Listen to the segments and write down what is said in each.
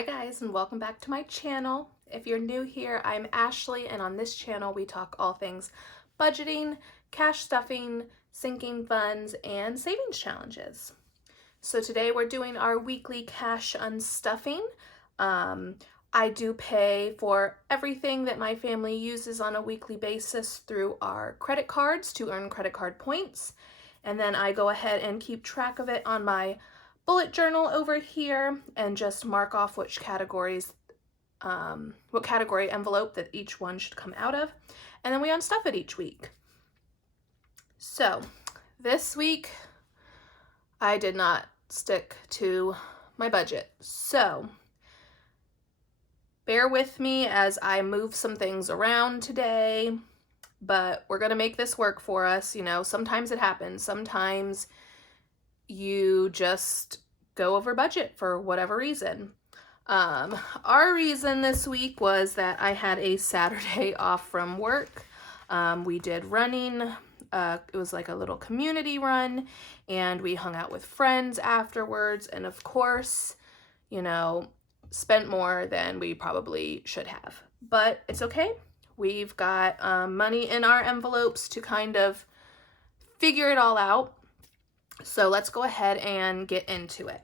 Hi guys, and welcome back to my channel. If you're new here, I'm Ashley, and on this channel we talk all things budgeting, cash stuffing, sinking funds, and savings challenges. So today we're doing our weekly cash unstuffing. I do pay for everything that my family uses on a weekly basis through our credit cards to earn credit card points. And then I go ahead and keep track of it on my bullet journal over here and just mark off which categories, what category envelope that each one should come out of. And then we unstuff it each week. So this week I did not stick to my budget. So bear with me as I move some things around today, but we're going to make this work for us. You know, sometimes it happens. Sometimes you just go over budget for whatever reason. Our reason this week was that I had a Saturday off from work. We did running. It was like a little community run, and we hung out with friends afterwards, and of course, you know, spent more than we probably should have. But it's okay. We've got money in our envelopes to kind of figure it all out. So let's go ahead and get into it.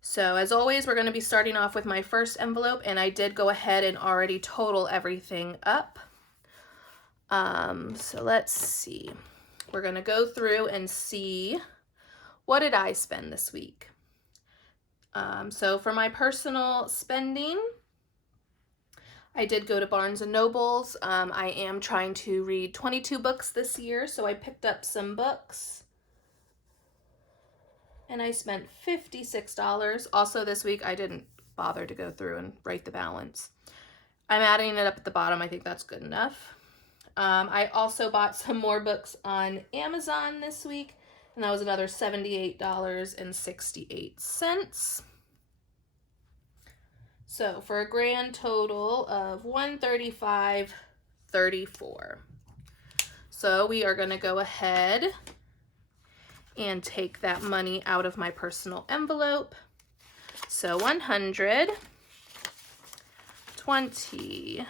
So as always, we're going to be starting off with my first envelope, and I did go ahead and already total everything up. So let's see. We're going to go through and see, what did I spend this week? So for my personal spending, I did go to Barnes & Noble's. I am trying to read 22 books this year, so I picked up some books. And I spent $56. Also this week, I didn't bother to go through and write the balance. I'm adding it up at the bottom. I think that's good enough. I also bought some more books on Amazon this week, and that was another $78.68. So for a grand total of $135.34. So we are going to go ahead and take that money out of my personal envelope. So 120,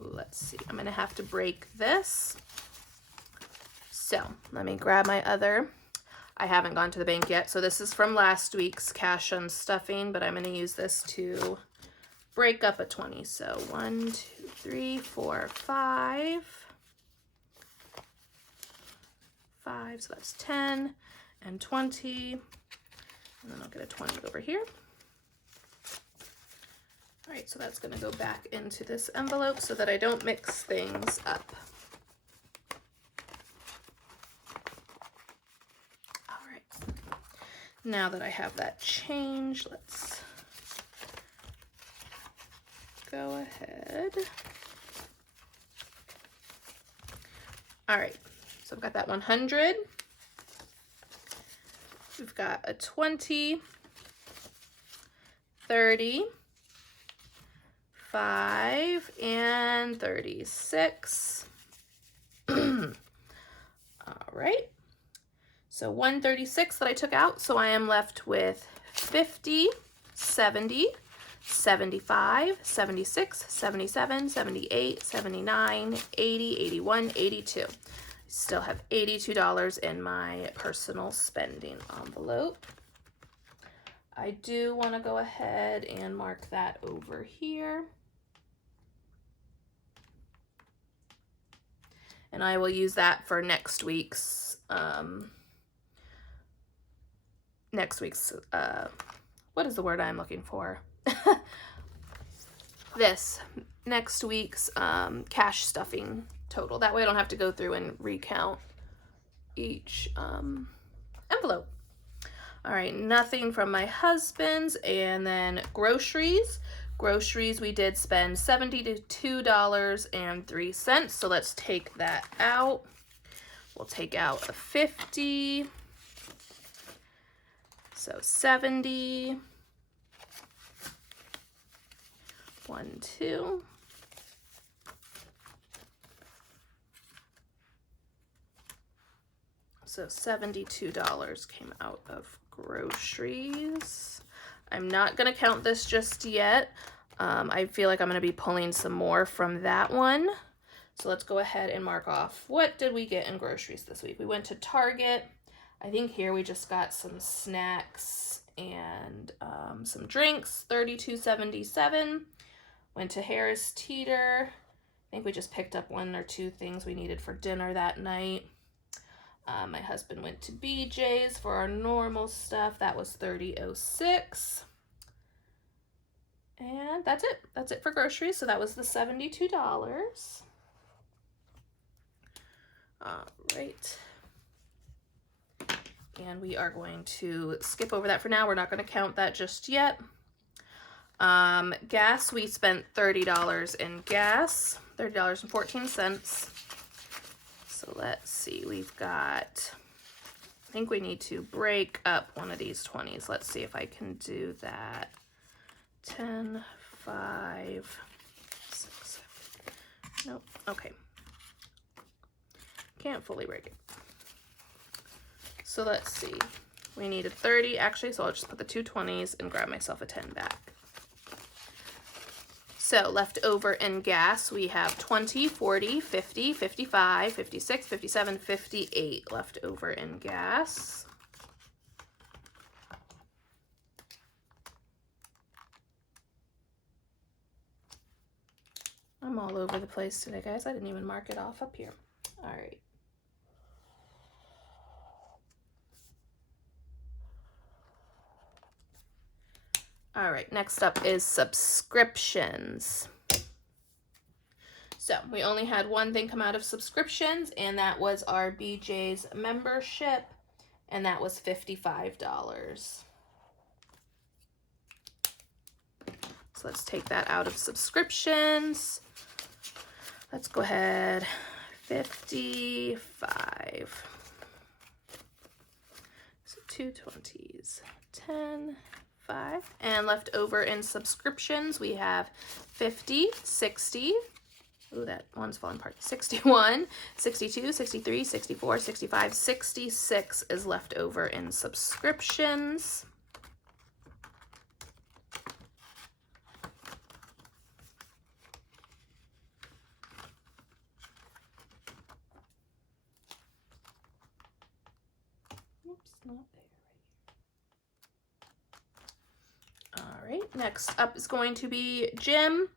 let's see, I'm gonna have to break this. So let me grab my other, I haven't gone to the bank yet, so this is from last week's cash unstuffing, but I'm gonna use this to break up a 20. So 1, 2, 3, 4, 5, so that's 10 and 20, and then I'll get a 20 over here. All right, so that's going to go back into this envelope so that I don't mix things up. All right, now that I have that change, let's go ahead. All right, so I've got that 100. We've got a 20, 30, 5, and 36. All right. So 136 that I took out, so I am left with 50, 70, 75, 76, 77, 78, 79, 80, 81, 82. Still have $82 in my personal spending envelope. I do want to go ahead and mark that over here. And I will use that for next week's, what is the word I'm looking for? Next week's cash stuffing total. That way I don't have to go through and recount each envelope. All right, nothing from my husband's. And then groceries. Groceries, we did spend $72.03. So let's take that out. We'll take out a 50. So 70. 1, 2. So $72 came out of groceries. I'm not gonna count this just yet. I feel like I'm gonna be pulling some more from that one. So let's go ahead and mark off. What did we get in groceries this week? We went to Target. I think here we just got some snacks and some drinks, $32.77. Went to Harris Teeter. I think we just picked up 1 or 2 things we needed for dinner that night. My husband went to BJ's for our normal stuff. That was $30.06. And that's it. That's it for groceries. So that was the $72. All right. And we are going to skip over that for now. We're not going to count that just yet. Gas, we spent $30 in gas, $30.14. So let's see, we've got, I think we need to break up one of these 20s. Let's see if I can do that. 10, 5, 6, 7. Nope, okay. Can't fully break it. So let's see, we needed 30 actually, so I'll just put the 2 20s and grab myself a 10 back. So left over in gas, we have 20, 40, 50, 55, 56, 57, 58 left over in gas. I'm all over the place today, guys. I didn't even mark it off up here. All right. All right, next up is subscriptions. So we only had one thing come out of subscriptions, and that was our BJ's membership, and that was $55. So let's take that out of subscriptions. Let's go ahead, 55. So 2 20s, 10, 5. And left over in subscriptions, we have 50, 60. Ooh, that one's falling apart. 61, 62, 63, 64, 65, 66 is left over in subscriptions. Oops, not there. All right, next up is going to be gym.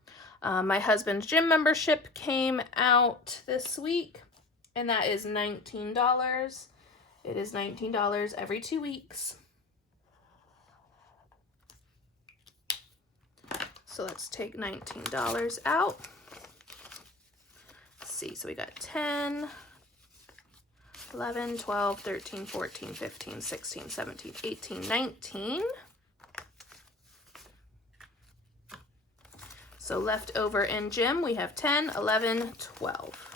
My husband's gym membership came out this week, and that is $19. It is $19 every 2 weeks. So let's take $19 out. Let's see, so we got 10, 11, 12, 13, 14, 15, 16, 17, 18, 19. So left over in gym, we have 10, 11, 12.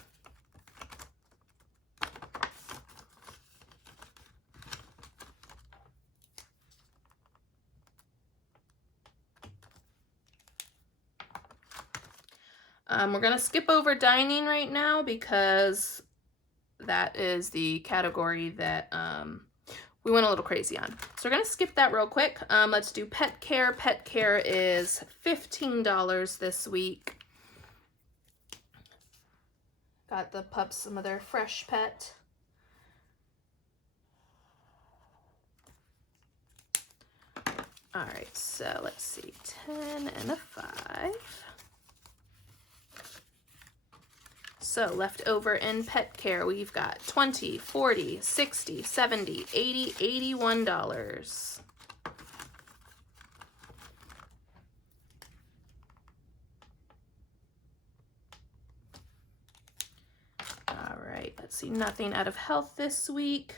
We're going to skip over dining right now because that is the category that we went a little crazy on. So we're going to skip that real quick. Let's do pet care. Pet care is $15 this week. Got the pups some of their Fresh Pet. All right, so let's see, 10 and a 5. So left over in pet care, we've got 20, 40, 60, 70, 80, $81. All right, let's see, nothing out of health this week.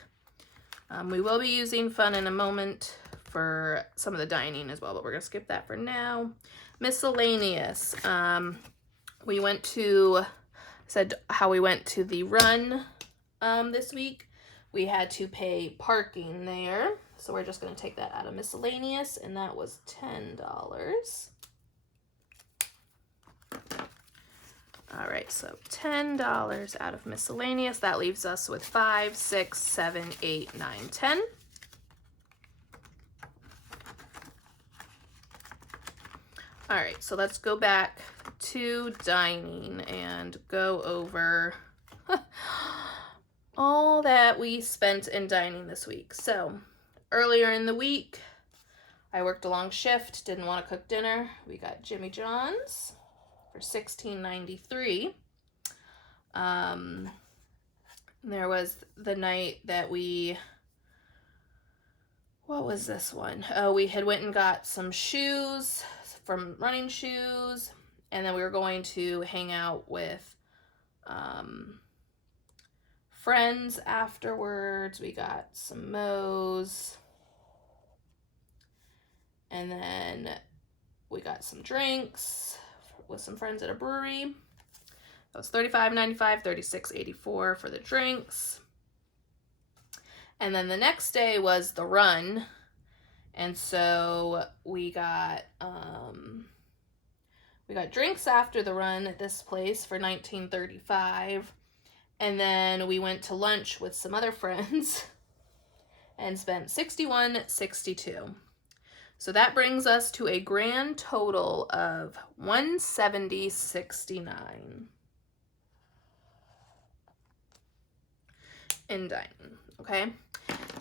We will be using fun in a moment for some of the dining as well, but we're gonna skip that for now. Miscellaneous. We went to, said how we went to the run this week. We had to pay parking there, so we're just going to take that out of miscellaneous, and that was $10. All right, so $10 out of miscellaneous. That leaves us with 5, 6, 7, 8, 9, 10. All right, so let's go back to dining and go over all that we spent in dining this week. So earlier in the week, I worked a long shift, didn't want to cook dinner. We got Jimmy John's for $16.93. There was the night that what was this one? Oh, we had went and got some shoes, from running shoes, and then we were going to hang out with friends afterwards. We got some Moe's, and then we got some drinks with some friends at a brewery. That was $35.95, $36.84 for the drinks. And then the next day was the run. And so we got drinks after the run at this place for $19.35. And then we went to lunch with some other friends and spent $61.62. So that brings us to a grand total of $170.69 in dining, okay?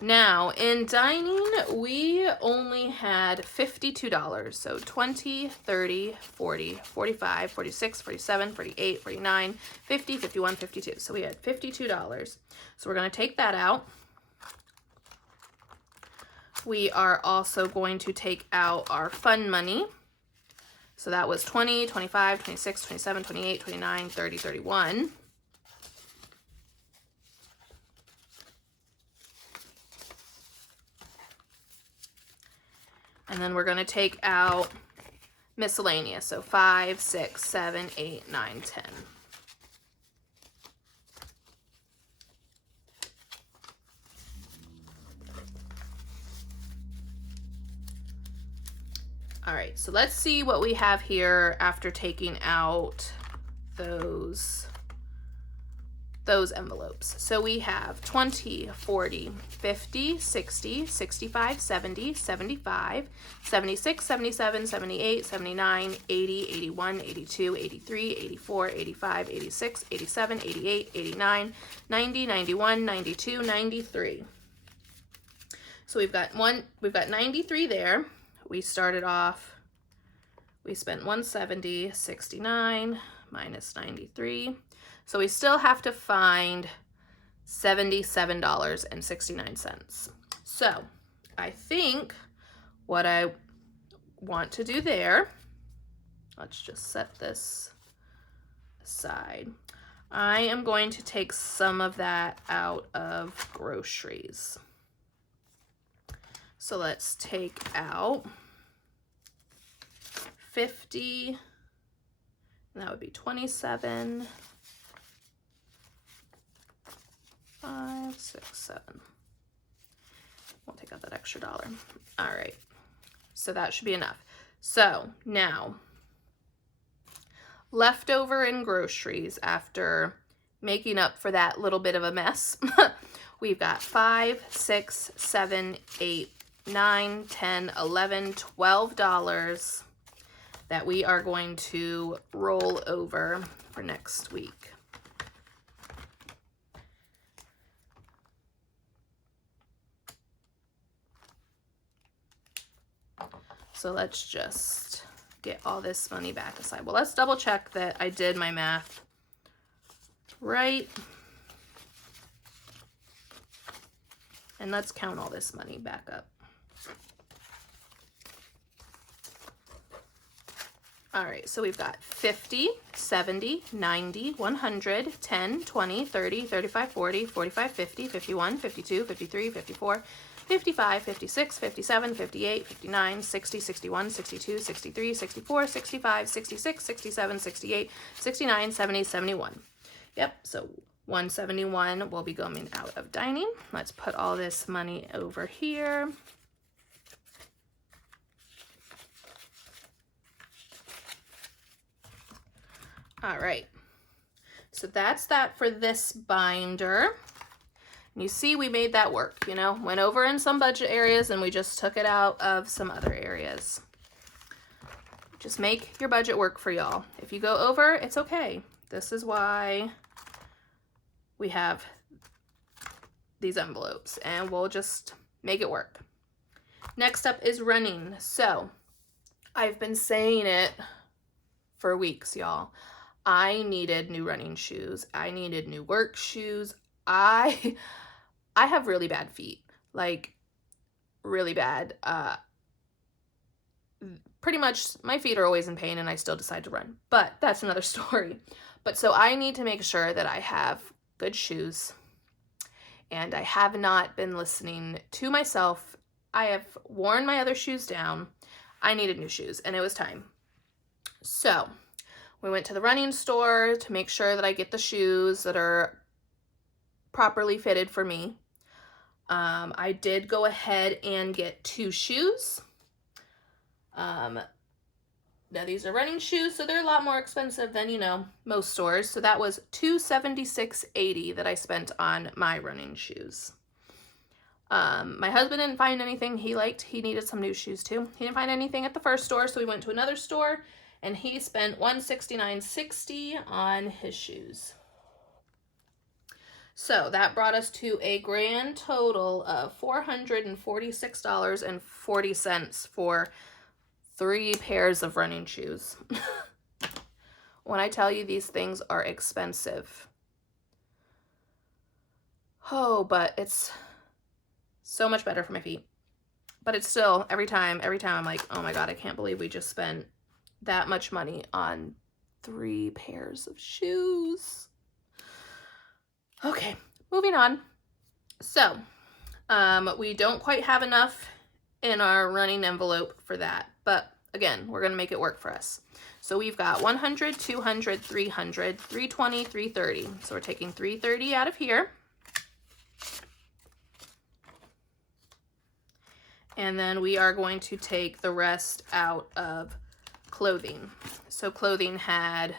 Now, in dining, we only had $52. So 20, 30, 40, 45, 46, 47, 48, 49, 50, 51, 52. So we had $52. So we're going to take that out. We are also going to take out our fun money. So that was 20, 25, 26, 27, 28, 29, 30, 31. And then we're going to take out miscellaneous. So 5, 6, 7, 8, 9, 10. All right, so let's see what we have here after taking out those envelopes. So we have 20, 40, 50, 60, 65, 70, 75, 76, 77, 78, 79, 80, 81, 82, 83, 84, 85, 86, 87, 88, 89, 90, 91, 92, 93. So we've got 93 there. We started off, we spent $170.69 minus 93. So we still have to find $77.69. So I think what I want to do there, let's just set this aside. I am going to take some of that out of groceries. So let's take out 50, and that would be 27, 5, 6, 7. We'll take out that extra dollar. All right, so that should be enough. So now, leftover in groceries after making up for that little bit of a mess, we've got 5, 6, 7, 8, 9, 10, 11, $12 that we are going to roll over for next week. So let's just get all this money back aside. Well, let's double check that I did my math right. And let's count all this money back up. All right, so we've got 50, 70, 90, 100, 10, 20, 30, 35, 40, 45, 50, 51, 52, 53, 54, 55, 56, 57, 58, 59, 60, 61, 62, 63, 64, 65, 66, 67, 68, 69, 70, 71. Yep, so 171 will be going out of dining. Let's put all this money over here. All right, so that's that for this binder. And you see we made that work, you know, went over in some budget areas and we just took it out of some other areas. Just make your budget work for y'all. If you go over, it's okay. This is why we have these envelopes, and we'll just make it work. Next up is running. So I've been saying it for weeks, y'all. I needed new running shoes. I needed new work shoes. I have really bad feet, like really bad. Pretty much my feet are always in pain and I still decide to run, but that's another story. But so I need to make sure that I have good shoes, and I have not been listening to myself. I have worn my other shoes down. I needed new shoes, and it was time. So we went to the running store to make sure that I get the shoes that are properly fitted for me. I did go ahead and get 2 shoes. Now these are running shoes, so they're a lot more expensive than, you know, most stores. So that was $276.80 that I spent on my running shoes. My husband didn't find anything he liked. He needed some new shoes too. He didn't find anything at the first store, so we went to another store, and he spent $169.60 on his shoes. So that brought us to a grand total of $446.40 for 3 pairs of running shoes. When I tell you these things are expensive. Oh, but it's so much better for my feet. But it's still, every time I'm like, oh my God, I can't believe we just spent that much money on 3 pairs of shoes. Okay, moving on. So, we don't quite have enough in our running envelope for that, but again, we're gonna make it work for us. So we've got 100, 200, 300, 320, 330. So we're taking 330 out of here. And then we are going to take the rest out of clothing. So clothing had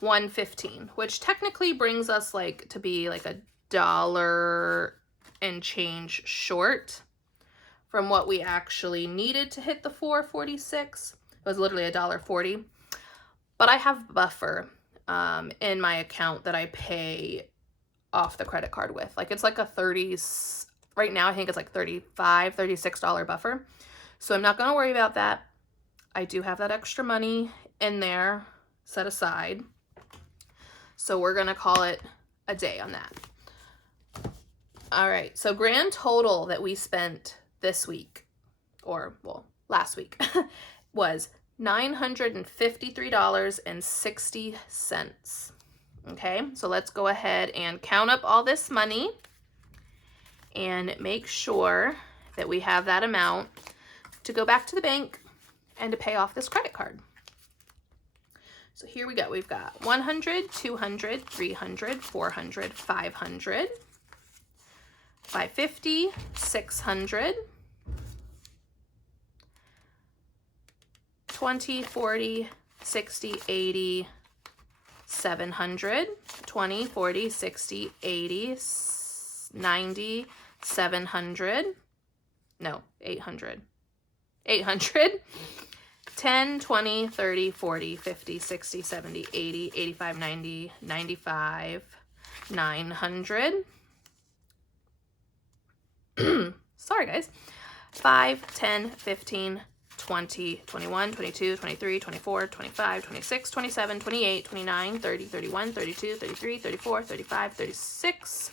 $115, which technically brings us like to be like $1 and change short from what we actually needed to hit the $446. It was literally $1.40. But I have buffer in my account that I pay off the credit card with. Like it's like a 30s, right now I think it's like $35, $36 buffer. So I'm not gonna worry about that. I do have that extra money in there set aside. So we're gonna call it a day on that. All right, so grand total that we spent this week, or well, last week, was $953.60. Okay, so let's go ahead and count up all this money and make sure that we have that amount to go back to the bank and to pay off this credit card. So here we go. We've got 100, 200, 300, 400, 500, 550, 600, 20, 40, 60, 80, 700, 20, 40, 60, 80, 90, 700, no, 800, 10, 20, 30, 40, 50, 60, 70, 80, 85, 90, 95, 900. Sorry, guys. 5, 10, 15, 20, 21, 22, 23, 24, 25, 26, 27, 28, 29, 30, 31, 32, 33, 34, 35, 36,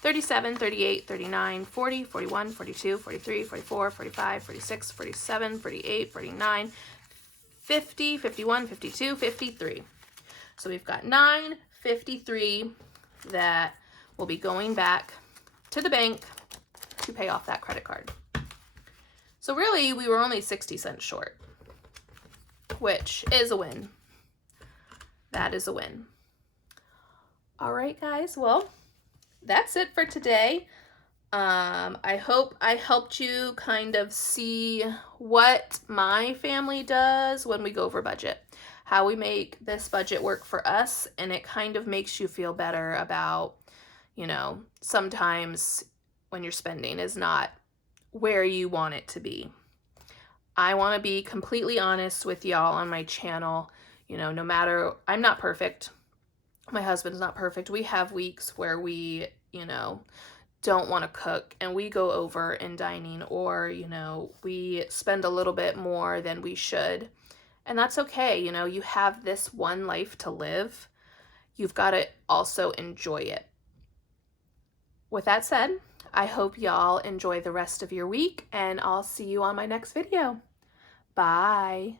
37, 38, 39, 40, 41, 42, 43, 44, 45, 46, 47, 48, 49, 50, 51, 52, 53. So we've got 953 that will be going back to the bank to pay off that credit card. So really, we were only 60 cents short, which is a win. That is a win. All right, guys. Well, that's it for today. I hope I helped you kind of see what my family does when we go over budget, how we make this budget work for us, and it kind of makes you feel better about, you know, sometimes when your spending is not where you want it to be. I want to be completely honest with y'all on my channel. No matter, I'm not perfect. My husband's not perfect. We have weeks where we, don't want to cook and we go over in dining, or, we spend a little bit more than we should. And that's okay. You have this one life to live. You've got to also enjoy it. With that said, I hope y'all enjoy the rest of your week, and I'll see you on my next video. Bye.